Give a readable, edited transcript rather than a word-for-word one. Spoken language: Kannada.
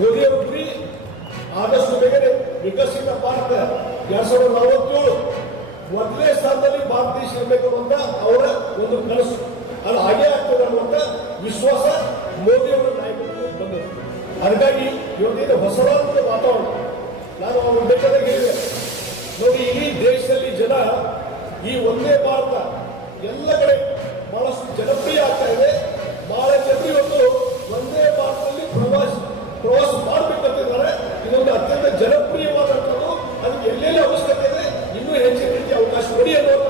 ಮೋದಿಯವರ ಗುರಿ ಆದಷ್ಟು ಬೇಗನೆ ವಿಕಸಿತ ಭಾರತ 2047 ಮೊದಲನೇ ಸ್ಥಾನದಲ್ಲಿ ಭಾರತ ದೇಶ ಇರಬೇಕು ಅಂತ ಅವರ ಒಂದು ಕನಸು. ಅದು ಹಾಗೆ ಆಗ್ತದೆ ಅನ್ನುವಂಥ ವಿಶ್ವಾಸ ಮೋದಿಯವರ ನಾಯಕತ್ವದಲ್ಲಿ ಬಂದದ್ದು. ಹಾಗಾಗಿ ಇವತ್ತಿನ ಹೊಸದಾದ ವಾತಾವರಣ ನಾನು ಅವರು ಬೇಕಾದಾಗ ಹೇಳಿದೆ ನೋಡಿ, ಇಡೀ ದೇಶದಲ್ಲಿ ಜನ ಈ ಒಂದೇ ಭಾರತ ಎಲ್ಲ ಕಡೆ ಬಹಳಷ್ಟು ಜನಪ್ರಿಯ ಆಗ್ತಾ ಇದೆ. ಬಹಳ ಜನರು ಇವತ್ತು ಒಂದೇ ಭಾರತದಲ್ಲಿ ಪ್ರವಾಸ ಮಾಡಬೇಕಂತಿದ್ದಾರೆ. ಇದೊಂದು ಅತ್ಯಂತ ಜನಪ್ರಿಯವಾದಂಥದ್ದು. ಅದಕ್ಕೆ ಎಲ್ಲೆಲ್ಲ ಅವಶ್ಯಕತೆ ಇದೆ, ಇನ್ನೂ ಹೆಚ್ಚಿನ ರೀತಿಯ ಅವಕಾಶ ಕೊಡಿ ಅನ್ನುವಂಥ